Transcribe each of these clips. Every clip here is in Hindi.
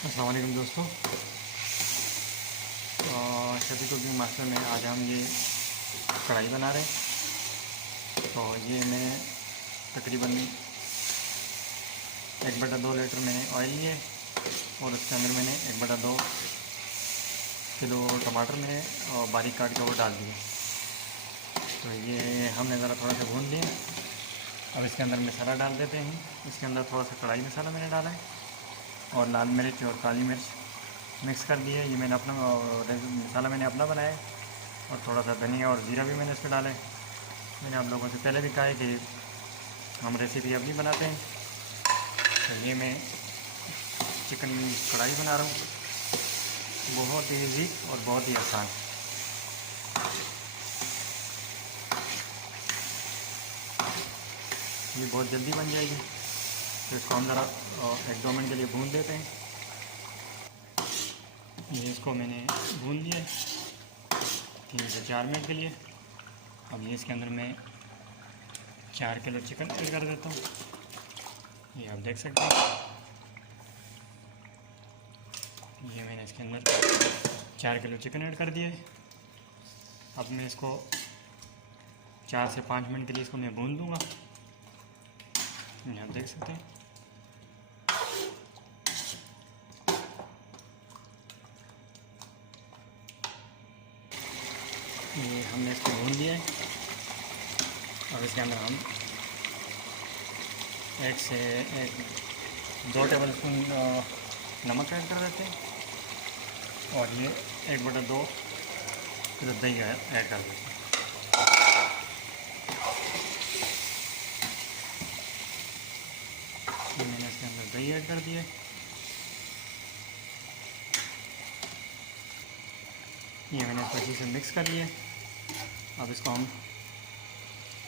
अस्सलाम वालेकुम दोस्तों। शफी कुकिंग मास्टर में आज हम ये कढ़ाई बना रहे हैं। तो ये मैंने तकरीबन 1/2 लीटर मैंने ऑयल लिए और उसके अंदर मैंने 1/2 किलो टमाटर मैंने बारीक काट के वो डाल दिए। तो ये हमने ज़रा थोड़ा सा भून लिया। अब इसके अंदर मसाला डाल देते हैं। इसके अंदर थोड़ा सा कढ़ाई मसाला मैंने डाला है और लाल मिर्च और काली मिर्च मिक्स कर दिए। ये मैंने अपना मसाला मैंने अपना बनाया है। और थोड़ा सा धनिया और ज़ीरा भी मैंने इस पर डाला है। मैंने आप लोगों से पहले भी कहा है कि हम रेसिपी अपनी बनाते हैं। तो ये मैं चिकन कढ़ाई बना रहा हूँ, बहुत ईजी और बहुत ही आसान। ये बहुत जल्दी बन जाएगी। तो इसको हम ज़रा 1-2 मिनट के लिए भून देते हैं। ये इसको मैंने भून लिया 3 से 4 मिनट के लिए। अब ये इसके अंदर मैं 4 किलो चिकन ऐड कर देता हूँ। ये आप देख सकते हैं, ये मैंने इसके अंदर 4 किलो चिकन ऐड कर दिया है। अब मैं इसको 4 से 5 मिनट के लिए इसको मैं भून दूँगा। ये आप देख सकते हैं। ये हमने इसको भून लिया है। अब इसके अंदर हम 2 टेबल स्पून नमक ऐड कर देते हैं और ये 1/2 किलो दही ऐड कर देते हैं। ये मैंने इसके अंदर दही ऐड कर दिया है। ये मैंने इसको अच्छे से मिक्स कर लिया। अब इसको हम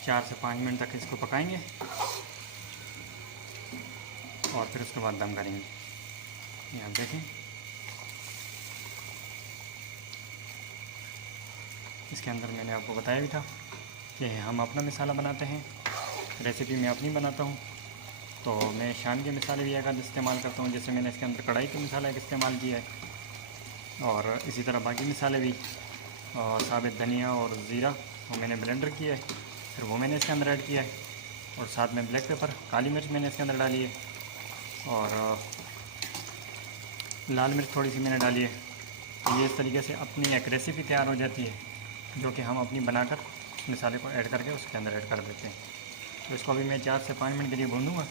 4 से 5 मिनट तक इसको पकाएंगे और फिर उसके बाद दम करेंगे। ये आप देखें, इसके अंदर मैंने आपको बताया भी था कि हम अपना मसाला बनाते हैं, रेसिपी मैं अपनी बनाता हूँ। तो मैं शान के मसाले भी एक आध इस्तेमाल करता हूँ, जैसे मैंने इसके अंदर कढ़ाई का मसाला एक इस्तेमाल किया है और इसी तरह बाकी मसाले भी, और साबित धनिया और ज़ीरा वो मैंने ब्लेंडर किया है, फिर वो मैंने इसके अंदर ऐड किया है। और साथ में ब्लैक पेपर काली मिर्च मैंने इसके अंदर डाली है और लाल मिर्च थोड़ी सी मैंने डाली है। ये इस तरीके से अपनी एक रेसिपी तैयार हो जाती है, जो कि हम अपनी बनाकर मसाले को ऐड करके उसके अंदर ऐड कर देते हैं। तो इसको अभी मैं 4 से 5 मिनट के लिए भूनूंगा।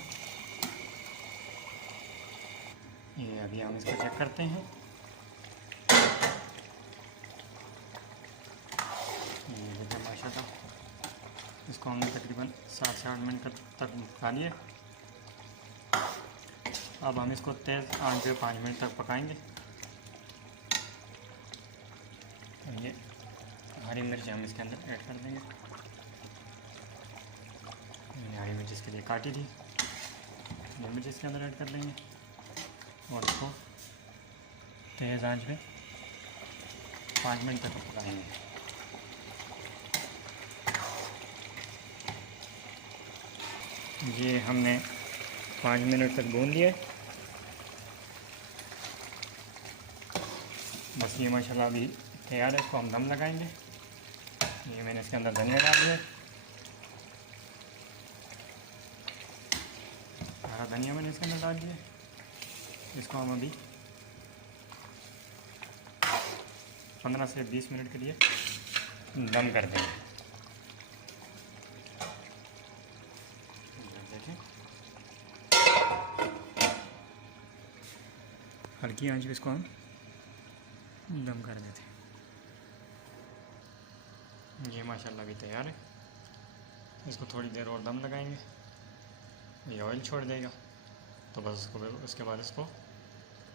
ये अभी हम इसको चेक करते हैं। ये देखिए माशाल्लाह, इसको हमने तकरीबन 7 से 8 मिनट तक पका लिया। अब हम इसको तेज़ आंच पे 5 मिनट तक पकाएंगे। ये हरी मिर्च हम इसके अंदर ऐड कर देंगे। मैंने हरी मिर्च इसके लिए काटी थी, ये मिर्च इसके अंदर ऐड कर देंगे और इसको तेज़ आंच में 5 मिनट तक पकाएंगे। ये हमने 5 मिनट तक भून लिया है। बस ये माशाल्लाह अभी तैयार है। इसको हम दम लगाएंगे। ये मैंने इसके अंदर धनिया डाल दिया, हरा धनिया मैंने इसके अंदर डाल दिया। इसको हम अभी 15 से 20 मिनट के लिए दम कर देंगे। देखें, हल्की आंच पे इसको हम दम कर देते हैं। ये माशाल्लाह भी तैयार है। इसको थोड़ी देर और दम लगाएंगे, ये ऑयल छोड़ देगा। तो बस उसके बाद इसको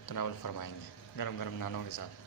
तनावल फरमाएंगे गरम गरम नानों के साथ।